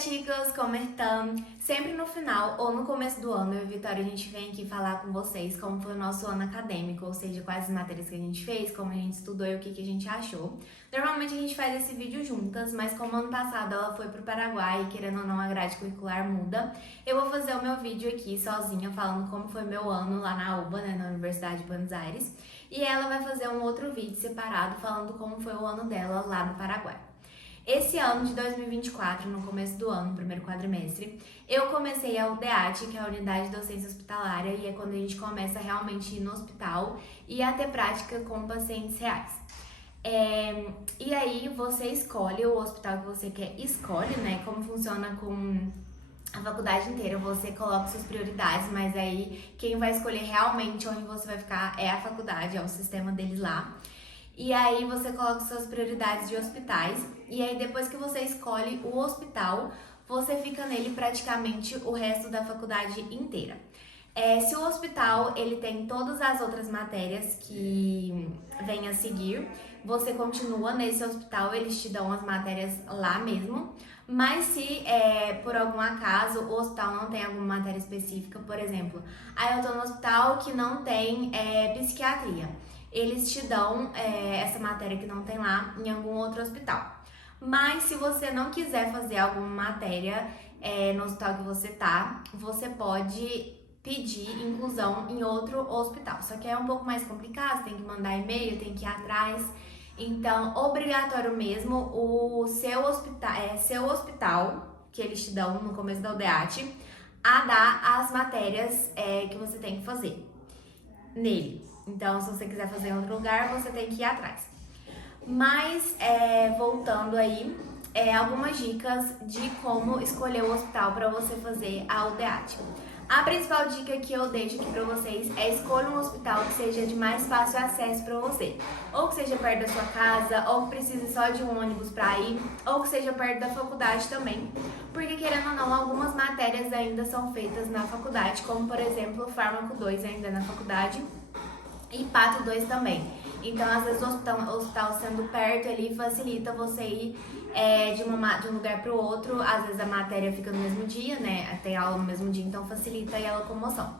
chicos, como estão? Sempre no final ou no começo do ano, eu e Vitória, a gente vem aqui falar com vocês como foi o nosso ano acadêmico, ou seja, quais as matérias que a gente fez, como a gente estudou e o que a gente achou. Normalmente a gente faz esse vídeo juntas, mas como ano passado ela foi pro Paraguai e querendo ou não a grade curricular muda, eu vou fazer o meu vídeo aqui sozinha falando como foi meu ano lá na UBA, né, na Universidade de Buenos Aires, e ela vai fazer um outro vídeo separado falando como foi o ano dela lá no Paraguai. Esse ano de 2024, no começo do ano, no primeiro quadrimestre, eu comecei a UDEAT, que é a Unidade de Docência Hospitalária, e é quando a gente começa realmente a ir no hospital e a ter prática com pacientes reais. E aí você escolhe o hospital que você quer, né? Como funciona com a faculdade inteira, você coloca suas prioridades, mas aí quem vai escolher realmente onde você vai ficar é a faculdade, é o sistema deles lá. E aí você coloca suas prioridades de hospitais, e aí depois que você escolhe o hospital, você fica nele praticamente o resto da faculdade inteira. Se o hospital ele tem todas as outras matérias que vêm a seguir, você continua nesse hospital, eles te dão as matérias lá mesmo. Mas se por algum acaso o hospital não tem alguma matéria específica, por exemplo, aí eu tô no hospital que não tem psiquiatria, eles te dão essa matéria que não tem lá em algum outro hospital. Mas se você não quiser fazer alguma matéria no hospital que você tá, você pode pedir inclusão em outro hospital. Só que é um pouco mais complicado, você tem que mandar e-mail, tem que ir atrás. Então, obrigatório mesmo o seu hospital, que eles te dão no começo da UDEAT, a dar as matérias que você tem que fazer nele. Então, se você quiser fazer em outro lugar, você tem que ir atrás. Mas, voltando aí, algumas dicas de como escolher o hospital para você fazer a UDEAT. A principal dica que eu deixo aqui pra vocês é escolha um hospital que seja de mais fácil acesso pra você. Ou que seja perto da sua casa, ou que precise só de um ônibus pra ir, ou que seja perto da faculdade também. Porque querendo ou não, algumas matérias ainda são feitas na faculdade, como por exemplo, Fármaco 2 ainda é na faculdade e Pato 2 também. Então, às vezes, o hospital sendo perto ali facilita você ir de um lugar para o outro. Às vezes, a matéria fica no mesmo dia, né? Tem aula no mesmo dia, então facilita aí a locomoção.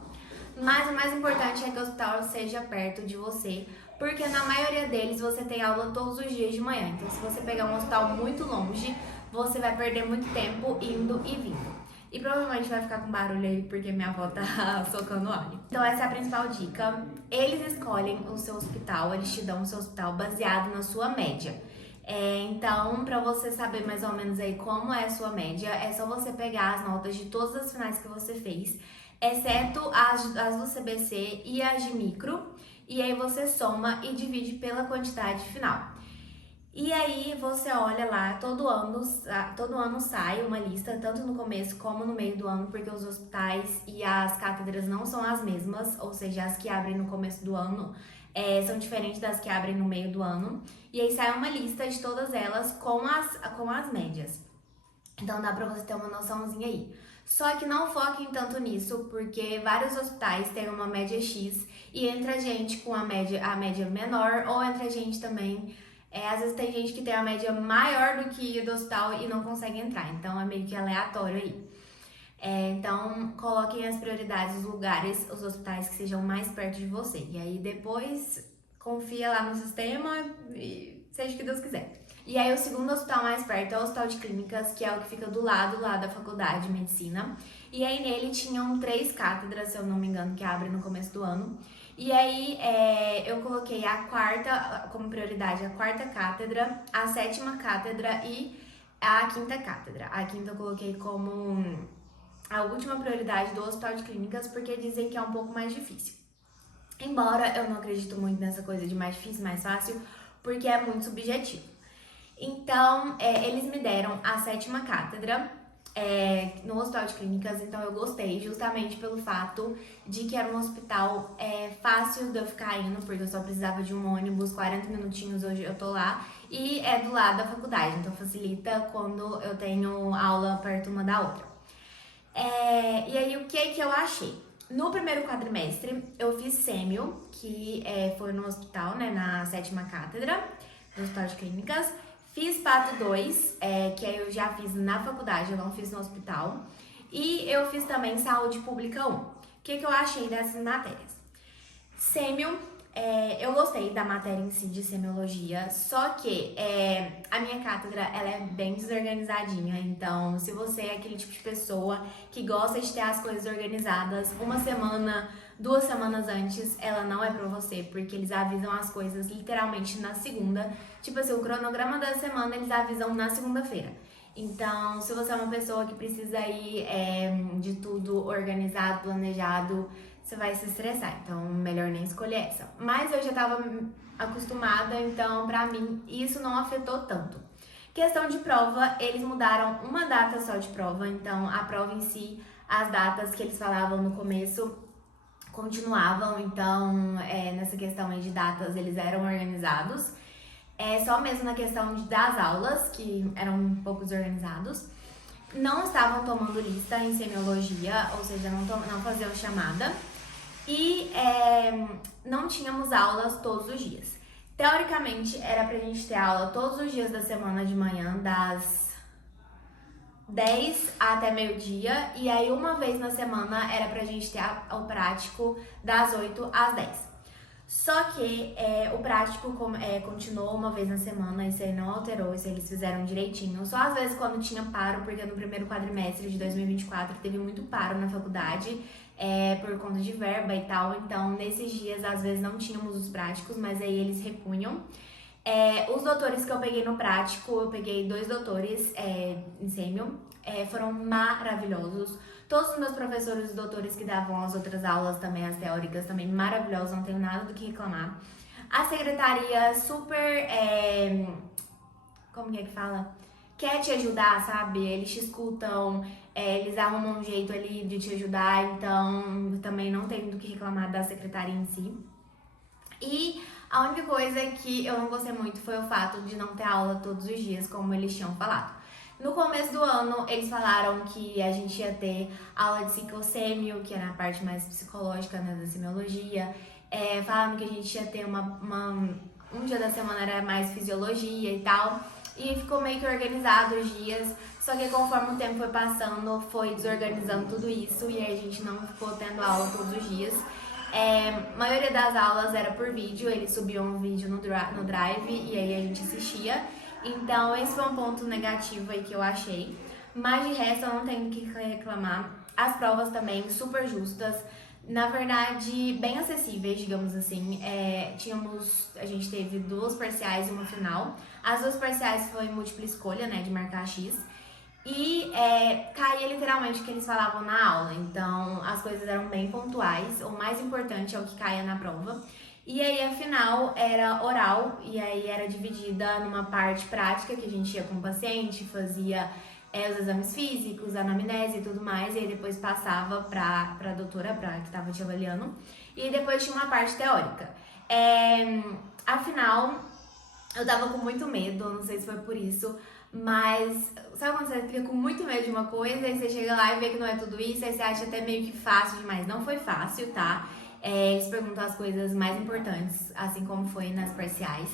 Mas o mais importante é que o hospital seja perto de você, porque na maioria deles você tem aula todos os dias de manhã. Então, se você pegar um hospital muito longe, você vai perder muito tempo indo e vindo. E provavelmente vai ficar com barulho aí porque minha avó tá socando alho. Então essa é a principal dica. Eles escolhem o seu hospital, eles te dão o seu hospital baseado na sua média. Então, pra você saber mais ou menos aí como é a sua média, é só você pegar as notas de todas as finais que você fez, exceto as do CBC e as de micro, e aí você soma e divide pela quantidade final. E aí você olha lá, todo ano sai uma lista, tanto no começo como no meio do ano, porque os hospitais e as cátedras não são as mesmas, ou seja, as que abrem no começo do ano são diferentes das que abrem no meio do ano. E aí sai uma lista de todas elas com as médias. Então dá pra você ter uma noçãozinha aí. Só que não foquem tanto nisso, porque vários hospitais têm uma média X e entra gente com a média menor, ou entra gente também... às vezes tem gente que tem a média maior do que do hospital e não consegue entrar, então é meio que aleatório aí. Então, coloquem as prioridades, os lugares, os hospitais que sejam mais perto de você. E aí depois, confia lá no sistema e seja o que Deus quiser. E aí o segundo hospital mais perto é o Hospital de Clínicas, que é o que fica do lado lá da faculdade de Medicina. E aí nele tinham 3 cátedras, se eu não me engano, que abrem no começo do ano. E aí eu coloquei a quarta como prioridade, a quarta cátedra, a 7ª cátedra e a 5ª cátedra. A 5ª eu coloquei como a última prioridade do Hospital de Clínicas, porque dizem que é um pouco mais difícil. Embora eu não acredito muito nessa coisa de mais difícil, mais fácil, porque é muito subjetivo. Então, eles me deram a 7ª cátedra no Hospital de Clínicas, então eu gostei, justamente pelo fato de que era um hospital fácil de eu ficar indo, porque eu só precisava de um ônibus, 40 minutinhos hoje eu tô lá, e é do lado da faculdade, então facilita quando eu tenho aula perto uma da outra. E aí, o que eu achei? No primeiro quadrimestre, eu fiz sêmio, que foi no hospital, né, na 7ª cátedra do Hospital de Clínicas. Fiz Pato 2, que aí eu já fiz na faculdade, eu não fiz no hospital. E eu fiz também Saúde Pública 1. O que eu achei dessas matérias? Sêmio, eu gostei da matéria em si de semiologia, só que a minha cátedra ela é bem desorganizadinha, então se você é aquele tipo de pessoa que gosta de ter as coisas organizadas uma semana, 2 semanas antes, ela não é pra você, porque eles avisam as coisas literalmente na segunda, tipo assim, o cronograma da semana eles avisam na segunda-feira. Então, se você é uma pessoa que precisa ir de tudo organizado, planejado, você vai se estressar, então melhor nem escolher essa. Mas eu já tava acostumada, então pra mim isso não afetou tanto. Questão de prova, eles mudaram uma data só de prova, então a prova em si, as datas que eles falavam no começo continuavam, então nessa questão aí de datas eles eram organizados. Só mesmo na questão das aulas, que eram um pouco desorganizados. Não estavam tomando lista em semiologia, ou seja, não faziam chamada. E não tínhamos aulas todos os dias. Teoricamente, era pra gente ter aula todos os dias da semana de manhã, das 10 até meio-dia. E aí, uma vez na semana, era pra gente ter o prático das 8 às 10. Só que o prático continuou uma vez na semana, isso aí não alterou, isso aí eles fizeram direitinho. Só às vezes quando tinha paro, porque no primeiro quadrimestre de 2024 teve muito paro na faculdade, por conta de verba e tal. Então, nesses dias, às vezes não tínhamos os práticos, mas aí eles repunham. Os doutores que eu peguei no prático, eu peguei 2 doutores em sêmio, foram maravilhosos. Todos os meus professores e doutores que davam as outras aulas também, as teóricas também, maravilhosos, não tenho nada do que reclamar. A secretaria super, como que fala? Quer te ajudar, sabe? Eles te escutam, eles arrumam um jeito ali de te ajudar, então também não tenho do que reclamar da secretaria em si. E a única coisa que eu não gostei muito foi o fato de não ter aula todos os dias, como eles tinham falado. No começo do ano, eles falaram que a gente ia ter aula de psicossêmio, que era a parte mais psicológica, né, da semiologia. Falaram que a gente ia ter um dia da semana era mais fisiologia e tal. E ficou meio que organizado os dias, só que conforme o tempo foi passando, foi desorganizando tudo isso e aí a gente não ficou tendo aula todos os dias. A maioria das aulas era por vídeo, eles subiam um vídeo no Drive e aí a gente assistia. Então esse foi um ponto negativo aí que eu achei, mas de resto eu não tenho o que reclamar. As provas também super justas, na verdade bem acessíveis, digamos assim. A gente teve 2 parciais e uma final. As 2 parciais foi múltipla escolha, né, de marcar X. E caía literalmente o que eles falavam na aula, então as coisas eram bem pontuais. O mais importante é o que caia na prova. E aí a final era oral, e aí era dividida numa parte prática, que a gente ia com o paciente, fazia os exames físicos, a anamnese e tudo mais, e aí depois passava pra doutora, que tava te avaliando, e depois tinha uma parte teórica. Afinal, eu tava com muito medo, não sei se foi por isso, mas sabe quando você fica com muito medo de uma coisa, aí você chega lá e vê que não é tudo isso, aí você acha até meio que fácil demais. Não foi fácil, tá? Eles perguntam as coisas mais importantes, assim como foi nas parciais.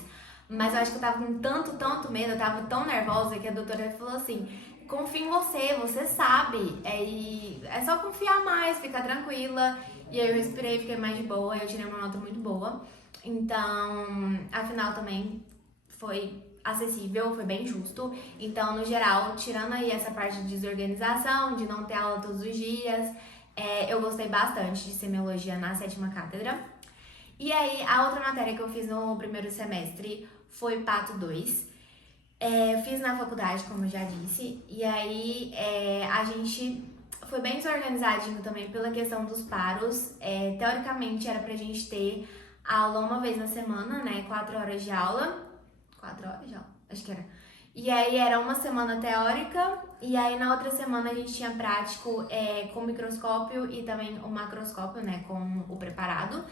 Mas eu acho que eu tava com tanto medo, eu tava tão nervosa que a doutora falou assim: confia em você, você sabe. É só confiar mais, ficar tranquila. E aí eu respirei, fiquei mais de boa, eu tirei uma nota muito boa. Então, afinal também foi acessível, foi bem justo. Então, no geral, tirando aí essa parte de desorganização, de não ter aula todos os dias, eu gostei bastante de semiologia na 7ª cátedra. E aí, a outra matéria que eu fiz no primeiro semestre foi Pato 2. Eu fiz na faculdade, como eu já disse, e aí a gente foi bem desorganizadinho também pela questão dos paros. Teoricamente, era pra gente ter aula uma vez na semana, né? 4 horas de aula. 4 horas de aula? Acho que era. E aí era uma semana teórica, e aí na outra semana a gente tinha prático com microscópio e também o macroscópio, né, com o preparado.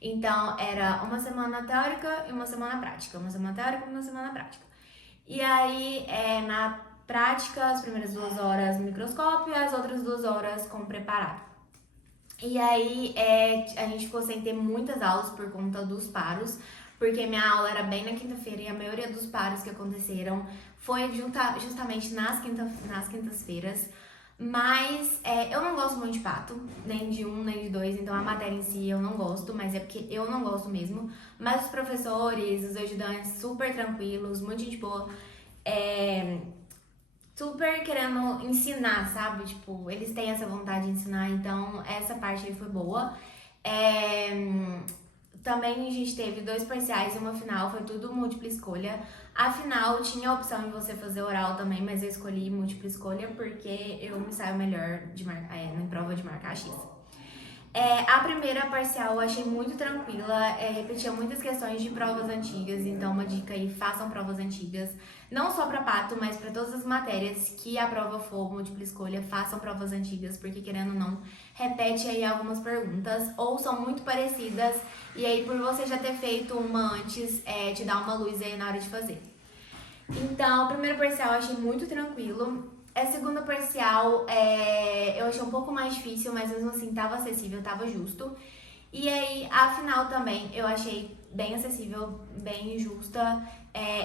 Então era uma semana teórica e uma semana prática, uma semana teórica e uma semana prática. E aí na prática, as primeiras 2 horas microscópio e as outras 2 horas com preparado. E aí a gente ficou sem ter muitas aulas por conta dos paros, porque minha aula era bem na quinta-feira e a maioria dos paros que aconteceram foi justamente nas quintas-feiras. Mas eu não gosto muito de pato, nem de um, nem de dois, então a matéria em si eu não gosto, mas é porque eu não gosto mesmo. Mas os professores, os ajudantes, super tranquilos, muito gente boa, super querendo ensinar, sabe? Tipo, eles têm essa vontade de ensinar, então essa parte aí foi boa. Também a gente teve 2 parciais e uma final, foi tudo múltipla escolha. A final tinha a opção de você fazer oral também, mas eu escolhi múltipla escolha porque eu me saio melhor de em prova de marcar X. A primeira parcial eu achei muito tranquila, repetia muitas questões de provas antigas, então uma dica aí, façam provas antigas. Não só para pato, mas para todas as matérias que a prova for múltipla escolha, façam provas antigas, porque querendo ou não, repete aí algumas perguntas, ou são muito parecidas, e aí por você já ter feito uma antes, te dá uma luz aí na hora de fazer. Então, o primeiro parcial eu achei muito tranquilo. A segunda parcial eu achei um pouco mais difícil, mas mesmo assim tava acessível, tava justo. E aí, a final também eu achei bem acessível, bem justa.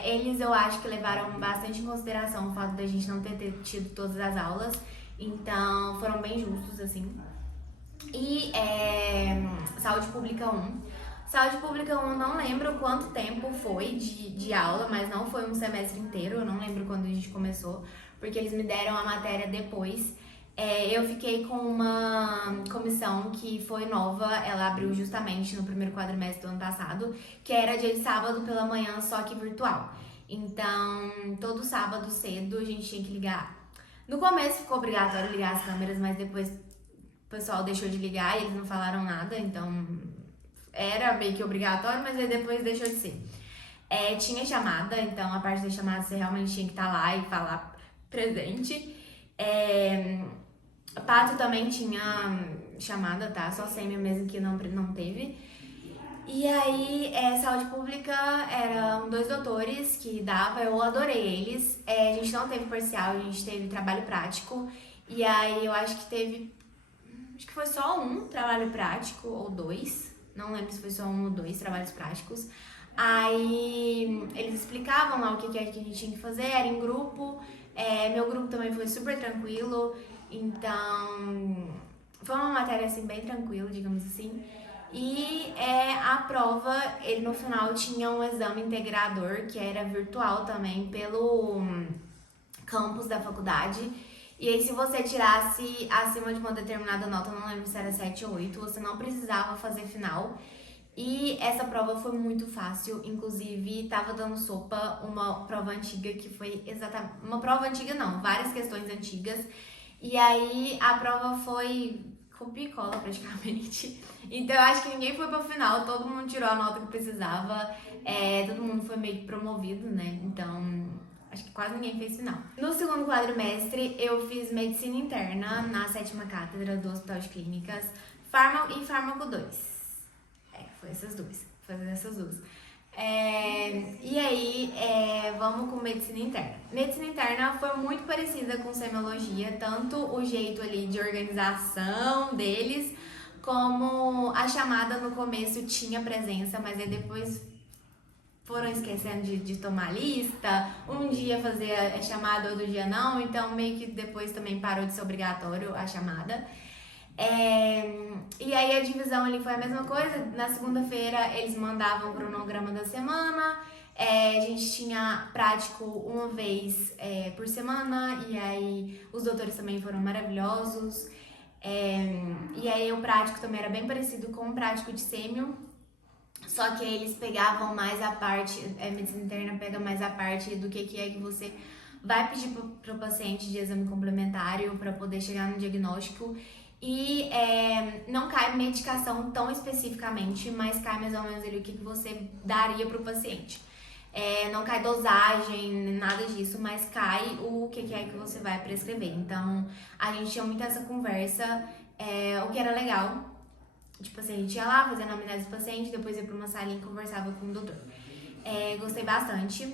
Eles eu acho que levaram bastante em consideração o fato da gente não ter tido todas as aulas. Então, foram bem justos, assim. E Saúde Pública 1. Saúde Pública 1, não lembro quanto tempo foi de aula, mas não foi um semestre inteiro, eu não lembro quando a gente começou, porque eles me deram a matéria depois. Eu fiquei com uma comissão que foi nova, ela abriu justamente no primeiro quadrimestre do ano passado, que era dia de sábado pela manhã, só que virtual. Então, todo sábado cedo a gente tinha que ligar. No começo ficou obrigatório ligar as câmeras, mas depois o pessoal deixou de ligar e eles não falaram nada, então era meio que obrigatório, mas aí depois deixou de ser. Tinha chamada, então a parte da chamada você realmente tinha que estar lá e falar presente. Pato também tinha chamada, tá? Só sêmio mesmo que não teve. E aí, saúde pública eram 2 doutores que dava, eu adorei eles. A gente não teve parcial, a gente teve trabalho prático. E aí eu acho que foi só um trabalho prático ou 2. Não lembro se foi só 1 ou 2 trabalhos práticos. Aí eles explicavam lá o que a gente tinha que fazer, era em grupo. Meu grupo também foi super tranquilo, então foi uma matéria assim bem tranquila, digamos assim. E a prova, ele no final tinha um exame integrador, que era virtual também, pelo campus da faculdade. E aí, se você tirasse acima de uma determinada nota, não lembro se era 7 ou 8, você não precisava fazer final. E essa prova foi muito fácil, inclusive tava dando sopa uma prova antiga que foi exatamente... Uma prova antiga não, várias questões antigas. E aí a prova foi copia e cola praticamente. Então eu acho que ninguém foi pro final, todo mundo tirou a nota que precisava, todo mundo foi meio que promovido, né? Então acho que quase ninguém fez final. No segundo quadrimestre eu fiz medicina interna na 7ª cátedra do Hospital de Clínicas, e fármaco 2. Foi essas duas. E aí, vamos com medicina interna. Medicina interna foi muito parecida com semiologia, tanto o jeito ali de organização deles, como a chamada no começo tinha presença, mas aí depois foram esquecendo de tomar lista, um dia fazia a chamada, outro dia não, então meio que depois também parou de ser obrigatório a chamada. E aí a divisão ali foi a mesma coisa. Na segunda-feira eles mandavam o cronograma da semana, a gente tinha prático uma vez por semana, e aí os doutores também foram maravilhosos. E aí o prático também era bem parecido com o prático de sêmio, só que eles pegavam mais a parte, a medicina interna pega mais a parte do que é que você vai pedir para o paciente de exame complementário para poder chegar no diagnóstico. E não cai medicação tão especificamente, mas cai mais ou menos ali o que você daria para o paciente. Não cai dosagem, nada disso, mas cai o que é que você vai prescrever. Então, a gente tinha muito essa conversa, o que era legal. Tipo assim, a gente ia lá, fazia a anamnese do paciente, depois ia para uma salinha e conversava com o doutor. Gostei bastante.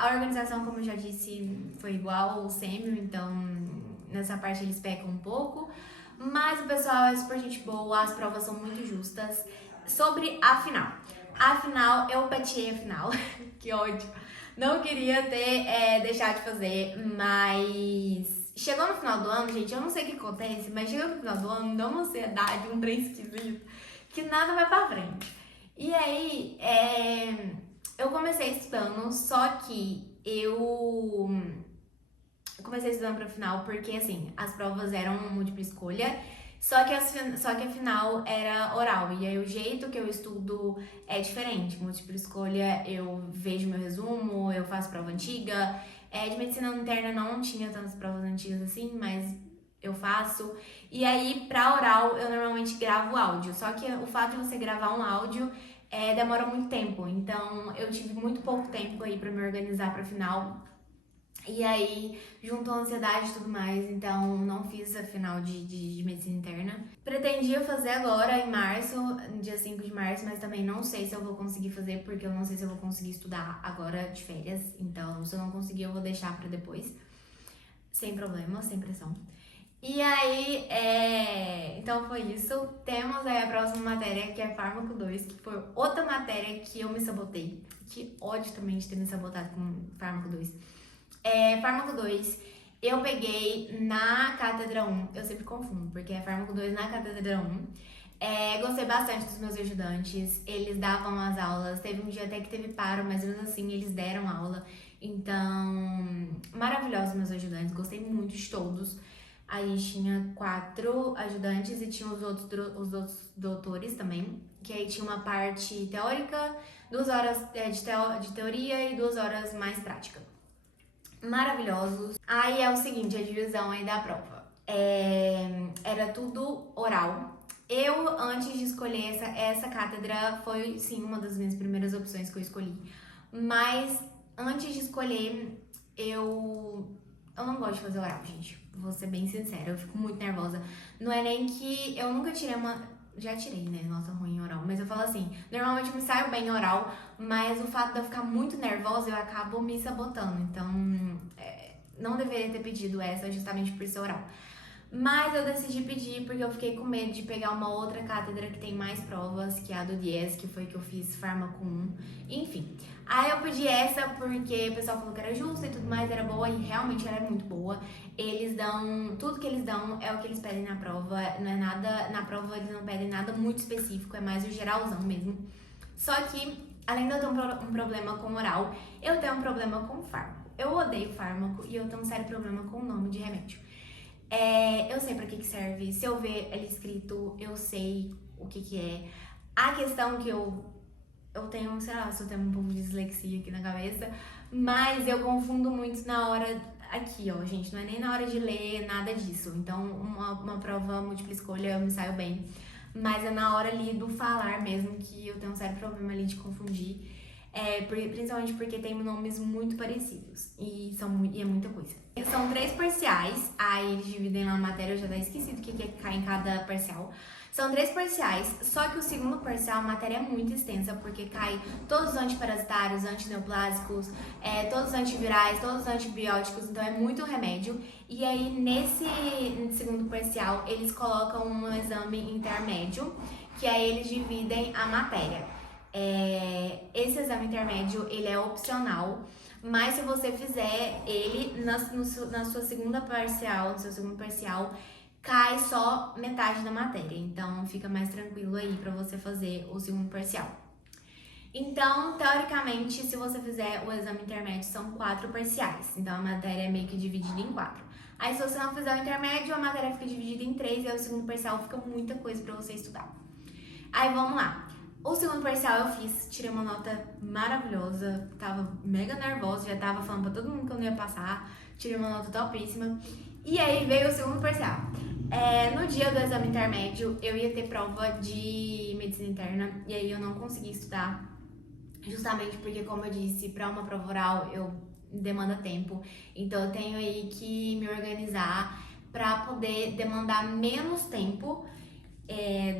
A organização, como eu já disse, foi igual ao sêmio, então nessa parte eles pecam um pouco. Mas o pessoal é super gente boa, as provas são muito justas. Sobre a final. Afinal, eu patiei a final. Que ódio. Não queria ter deixado de fazer, mas chegou no final do ano, gente, eu não sei o que acontece, mas chegou no final do ano, dá uma ansiedade, um trem esquisito, que nada vai pra frente. E aí, eu comecei estudando, só que eu comecei estudando pra final porque, assim, as provas eram múltipla escolha, só que a final era oral. E aí o jeito que eu estudo é diferente. Múltipla escolha, eu vejo meu resumo, eu faço prova antiga. De medicina interna não tinha tantas provas antigas assim, mas eu faço. E aí, pra oral, eu normalmente gravo áudio. Só que o fato de você gravar um áudio demora muito tempo. Então, eu tive muito pouco tempo aí pra me organizar pra final. E aí, juntou a ansiedade e tudo mais, então não fiz a final de medicina interna. Pretendia fazer agora em março, no dia 5 de março, mas também não sei se eu vou conseguir fazer, porque eu não sei se eu vou conseguir estudar agora de férias. Então, se eu não conseguir, eu vou deixar pra depois. Sem problema, sem pressão. E aí, então foi isso. Temos aí a próxima matéria, que é Fármaco 2, que foi outra matéria que eu me sabotei. Que ódio também de ter me sabotado com Fármaco 2. Fármaco 2, eu peguei na Cátedra 1, eu sempre confundo, porque é Fármaco 2 na Cátedra 1. Gostei bastante dos meus ajudantes, eles davam as aulas, teve um dia até que teve paro, mas mesmo assim eles deram aula. Então, maravilhosos meus ajudantes, gostei muito de todos. A gente tinha 4 ajudantes e tinha os outros doutores também, que aí tinha uma parte teórica, 2 horas de teoria e 2 horas mais prática. Maravilhosos. Aí é o seguinte, a divisão aí da prova. Era tudo oral. Eu, antes de escolher essa cátedra, foi sim uma das minhas primeiras opções que eu escolhi. Mas antes de escolher, eu não gosto de fazer oral, gente. Vou ser bem sincera, eu fico muito nervosa. Não é nem que eu nunca tirei uma. Já tirei, né? Nossa, ruim em oral. Mas eu falo assim, normalmente eu me saio bem em oral, mas o fato de eu ficar muito nervosa, eu acabo me sabotando. Então, não deveria ter pedido essa justamente por ser oral. Mas eu decidi pedir porque eu fiquei com medo de pegar uma outra cátedra que tem mais provas, que é a do DIES, que foi que eu fiz Fármaco 1. Enfim, aí eu pedi essa porque o pessoal falou que era justa e tudo mais, era boa e realmente ela é muito boa. Eles dão, tudo que eles dão é o que eles pedem na prova, não é nada, na prova eles não pedem nada muito específico, é mais o geralzão mesmo. Só que, além de eu ter um problema com oral, eu tenho um problema com fármaco. Eu odeio fármaco e eu tenho um sério problema com o nome de remédio. Eu sei pra que serve, se eu ver ele escrito, eu sei o que é. A questão que eu tenho, sei lá, se eu tenho um pouco de dislexia aqui na cabeça, mas eu confundo muito na hora, aqui ó, gente, não é nem na hora de ler, nada disso. Então, uma prova múltipla escolha eu me saio bem, mas é na hora ali do falar mesmo que eu tenho um sério problema ali de confundir. Principalmente porque tem nomes muito parecidos e é muita coisa. São 3 parciais, aí eles dividem lá a matéria, eu já até esqueci do que cai em cada parcial. São 3 parciais, só que o segundo parcial, a matéria é muito extensa, porque cai todos os antiparasitários, antineoplásicos, todos os antivirais, todos os antibióticos, então é muito remédio. E aí, nesse segundo parcial, eles colocam um exame intermédio, que aí eles dividem a matéria. Esse exame intermédio, ele é opcional, mas se você fizer ele na sua segunda parcial, no seu segundo parcial, cai só metade da matéria, então fica mais tranquilo aí pra você fazer o segundo parcial. Então, teoricamente, se você fizer o exame intermédio, são 4 parciais, então a matéria é meio que dividida em 4. Aí, se você não fizer o intermédio, a matéria fica dividida em 3 e aí o segundo parcial fica muita coisa pra você estudar. Aí, vamos lá. O segundo parcial eu fiz, tirei uma nota maravilhosa, tava mega nervosa, já tava falando pra todo mundo que eu não ia passar, tirei uma nota topíssima. E aí veio o segundo parcial. No dia do exame intermédio, eu ia ter prova de medicina interna, e aí eu não consegui estudar, justamente porque, como eu disse, pra uma prova oral eu demanda tempo, então eu tenho aí que me organizar pra poder demandar menos tempo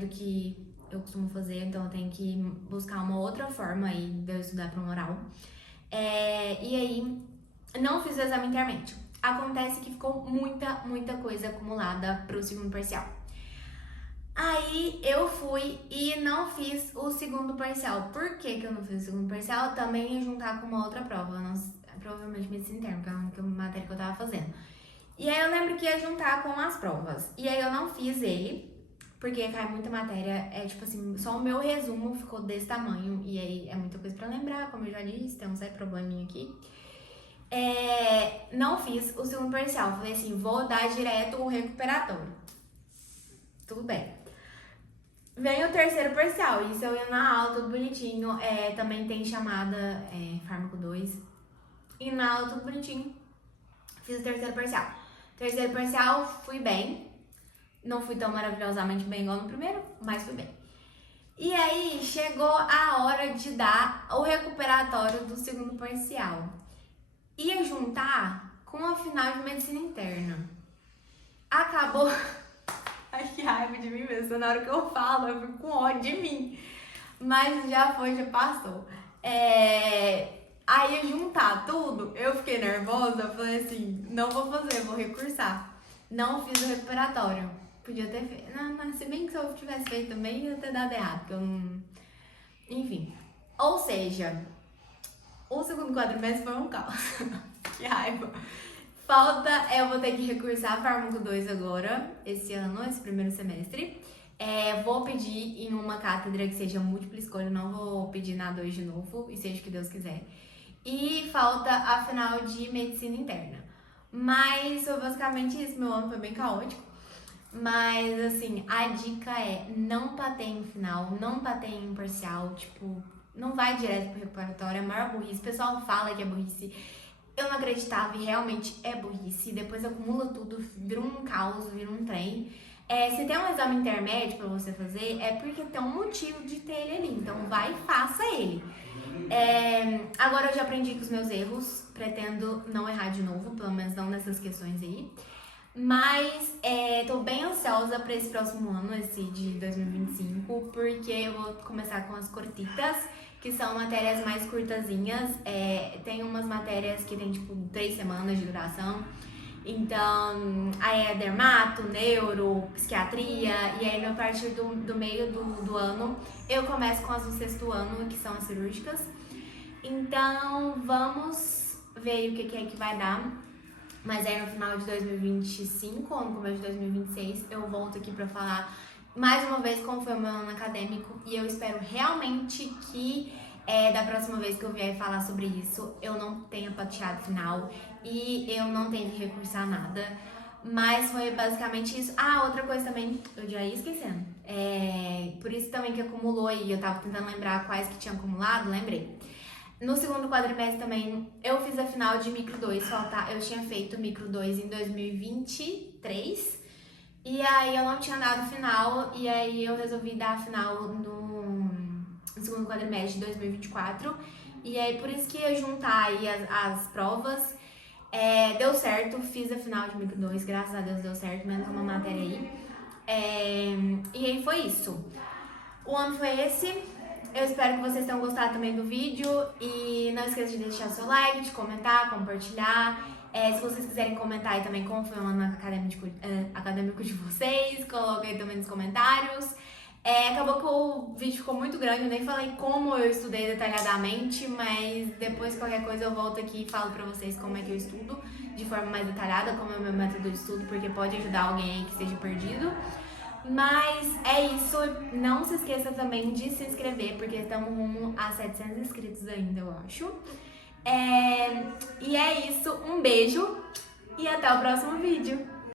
do que eu costumo fazer, então eu tenho que buscar uma outra forma aí de eu estudar para um oral. E aí, não fiz o exame intermédio. Acontece que ficou muita coisa acumulada pro segundo parcial. Aí eu fui e não fiz o segundo parcial. Por que que eu não fiz o segundo parcial? Também ia juntar com uma outra prova, provavelmente medicina interna, que é a única matéria que eu tava fazendo. E aí eu lembro que ia juntar com as provas. E aí eu não fiz ele, porque cai muita matéria. É tipo assim, só o meu resumo ficou desse tamanho. E aí é muita coisa pra lembrar, como eu já disse, tem um certo probleminha aqui. Não fiz o segundo parcial. Falei assim, vou dar direto o recuperatório. Tudo bem. Vem o terceiro parcial, isso eu ia na aula, tudo bonitinho. Também tem chamada fármaco 2. E na aula, tudo bonitinho. Fiz o terceiro parcial. Terceiro parcial, fui bem. Não fui tão maravilhosamente bem igual no primeiro, mas fui bem. E aí, chegou a hora de dar o recuperatório do segundo parcial. Ia juntar com a final de medicina interna. Acabou... Ai, que raiva de mim mesmo. Na hora que eu falo, eu fico com ódio de mim. Mas já foi, já passou. Aí, juntar tudo, eu fiquei nervosa. Eu falei assim, não vou fazer, vou recursar. Não fiz o recuperatório. Podia ter feito. Não, se bem que se eu tivesse feito também, ia ter dado errado. Porque eu não... Enfim. Ou seja, o segundo quadrimestre foi um caos. Que raiva. Eu vou ter que recursar fármaco 2 agora, esse ano, esse primeiro semestre. Vou pedir em uma cátedra que seja múltipla escolha, não vou pedir na 2 de novo, e seja o que Deus quiser. E falta a final de medicina interna. Mas foi basicamente isso, meu ano foi bem caótico. Mas, assim, a dica é não pateie em final, não pateie em parcial, tipo, não vai direto pro recuperatório, é a maior burrice. O pessoal fala que é burrice. Eu não acreditava e realmente é burrice. Depois acumula tudo, vira um caos, vira um trem. Se tem um exame intermédio pra você fazer, é porque tem um motivo de ter ele ali. Então vai e faça ele. Agora eu já aprendi com os meus erros. Pretendo não errar de novo, pelo menos não nessas questões aí. Mas tô bem ansiosa pra esse próximo ano, esse de 2025, porque eu vou começar com as cortitas, que são matérias mais curtazinhas. Tem umas matérias que tem tipo 3 semanas de duração. Então, aí é dermato, neuro, psiquiatria, e aí a partir do meio do ano eu começo com as do 6º ano, que são as cirúrgicas. Então, vamos ver o que é que vai dar. Mas aí no final de 2025 ou no começo de 2026 eu volto aqui pra falar mais uma vez como foi o meu ano acadêmico. E eu espero realmente que da próxima vez que eu vier falar sobre isso eu não tenha pateado final e eu não tenha que recursar nada. Mas foi basicamente isso. Outra coisa também, eu já ia esquecendo. Por isso também que acumulou aí, eu tava tentando lembrar quais que tinham acumulado, lembrei. No segundo quadrimestre também, eu fiz a final de micro 2, eu tinha feito micro 2 em 2023, e aí eu não tinha dado final, e aí eu resolvi dar a final no segundo quadrimestre de 2024, e aí por isso que ia juntar aí as provas. Deu certo, fiz a final de micro 2, graças a Deus deu certo, menos uma matéria aí. E aí foi isso. O ano foi esse. Eu espero que vocês tenham gostado também do vídeo e não esqueça de deixar o seu like, de comentar, compartilhar. Se vocês quiserem comentar aí também como foi o ano acadêmico de vocês, coloquem aí também nos comentários. Acabou que o vídeo ficou muito grande, eu nem falei como eu estudei detalhadamente, mas depois qualquer coisa eu volto aqui e falo pra vocês como é que eu estudo de forma mais detalhada, como é o meu método de estudo, porque pode ajudar alguém aí que esteja perdido. Mas é isso, não se esqueça também de se inscrever, porque estamos rumo a 700 inscritos ainda, eu acho. E é isso, um beijo e até o próximo vídeo.